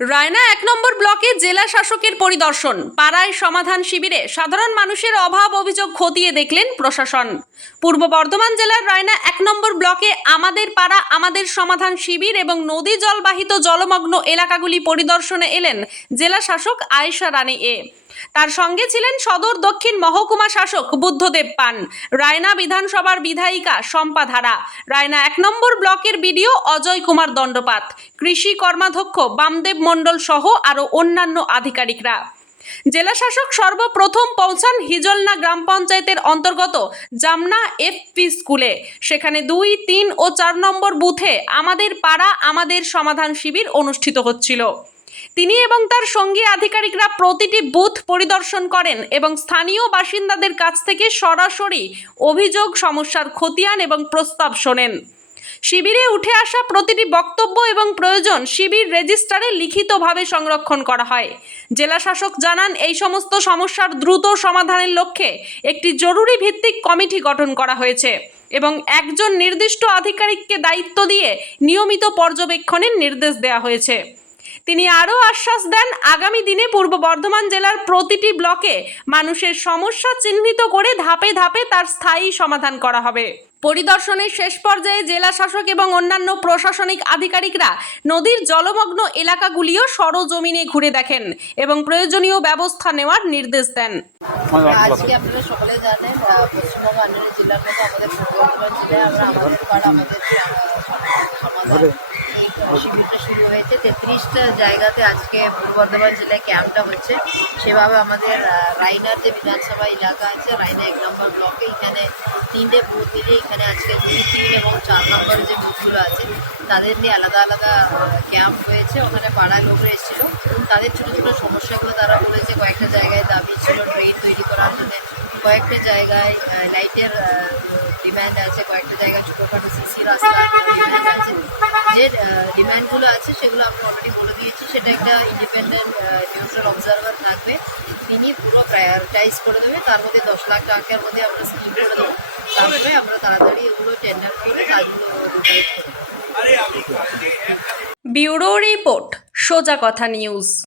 রায়না ১ নম্বর ব্লকে জেলা শাসকের পরিদর্শন। পাড়ায় সমাধান শিবিরে সাধারণ মানুষের অভাব অভিযোগ খতিয়ে দেখলেন প্রশাসন। পূর্ব বর্ধমান জেলার রায়না ১ নম্বর ব্লকে আমাদের পাড়া আমাদের সমাধান শিবির এবং নদী জলবাহিত জলমগ্ন এলাকাগুলি পরিদর্শনে এলেন জেলা শাসক আয়েশা রানী এ। তার সঙ্গে ছিলেন সদর দক্ষিণ মহকুমা শাসক বুদ্ধদেব পান, রায়না বিধানসভার বিধায়িকা শম্পা ধারা, রায়না ১ নম্বর ব্লকের বিডিও অজয় কুমার দণ্ডপাত, কৃষি কর্মাধ্যক্ষ বামদেব মণ্ডল সহ আরও অন্যান্য আধিকারিকরা। জেলা শাসক সর্বপ্রথম পৌঁছান হিজলনা গ্রাম পঞ্চায়েতের অন্তর্গত জামনা এফপি স্কুলে। সেখানে ২, ৩ ও ৪ নম্বর বুথে আমাদের পাড়া আমাদের সমাধান শিবির অনুষ্ঠিত হচ্ছিল। তিনি এবং তার সঙ্গী আধিকারিকরা প্রতিটি বুথ পরিদর্শন করেন এবং স্থানীয় বাসিন্দাদের কাছ থেকে সরাসরি অভিযোগ, সমস্যার খতিয়ান এবং প্রস্তাব শোনেন। শিবিরে উঠে আসা প্রতিটি বক্তব্য এবং প্রয়োজন শিবির রেজিস্টারে লিখিতভাবে সংরক্ষণ করা হয়। জেলা শাসক জানান, এই সমস্ত সমস্যার দ্রুত সমাধানের লক্ষ্যে একটি জরুরি ভিত্তিক কমিটি গঠন করা হয়েছে এবং একজন নির্দিষ্ট আধিকারিককে দায়িত্ব দিয়ে নিয়মিত পর্যবেক্ষণের নির্দেশ দেওয়া হয়েছে। তিনি আরও আশ্বাস দেন, আগামী দিনে পূর্ব বর্ধমান জেলার প্রতিটি ব্লকে মানুষের সমস্যা চিহ্নিত করে ধাপে ধাপে তার স্থায়ী সমাধান করা হবে। পরিদর্শনের শেষ পর্যায়ে জেলা শাসক এবং অন্যান্য প্রশাসনিক আধিকারিকরা নদীর জলমগ্ন এলাকাগুলিও সরজমিনে ঘুরে দেখেন এবং প্রয়োজনীয় ব্যবস্থা নেওয়ার নির্দেশ দেন। আজকে আপনারা সকলে জানেন, পশ্চিমবঙ্গ আঞ্চলিক জেলার মধ্যে আমাদের পূর্ব বর্ধমান জেলায় আমাদের পাড়া আমাদের সমাধান এই শিবিরটা শুরু হয়েছে। 33টা জায়গাতে আজকে পূর্ব বর্ধমান জেলায় ক্যাম্পটা হচ্ছে। সেভাবে আমাদের রায়নার যে বিধানসভা এলাকা আছে, রায়না 1 নম্বর ব্লকে, এখানে 3টে বুথ মিলে এখানে আজকে 2, 3 এবং 4 নম্বর যে বুথগুলো আছে তাদের নিয়ে আলাদা আলাদা ক্যাম্প হয়েছে। ওখানে পাড়ার লোকরা এসেছিল, তাদের ছোটো ছোটো সমস্যাগুলো তারা বলেছে। কয়েকটা জায়গায় দাবি ছিল ড্রেন তৈরি করার জন্য, কয়েকটা জায়গায় লাইটের ডিম্যান্ড আছে, কয়েকটা জায়গায় ছোটোখাটো সিসি রাস্তার ডিম্যান্ড আছে। যে ডিম্যান্ডগুলো আছে সেগুলো আমি অলরেডি বলে দিয়েছি। সেটা একটা ইন্ডিপেন্ডেন্ট নিউট্রাল অবজারভার থাকবে, তিনি পুরো প্রায়োরিটাইজ করে দেবে। তার মধ্যে 10 লাখ টাকার মধ্যে আমরা স্কিম করে দেবো। তারপরে আমরা তাড়াতাড়ি এগুলো টেন্ডার করে কাজগুলো ব্যুরো রিপোর্ট, সোজা কথা নিউজ।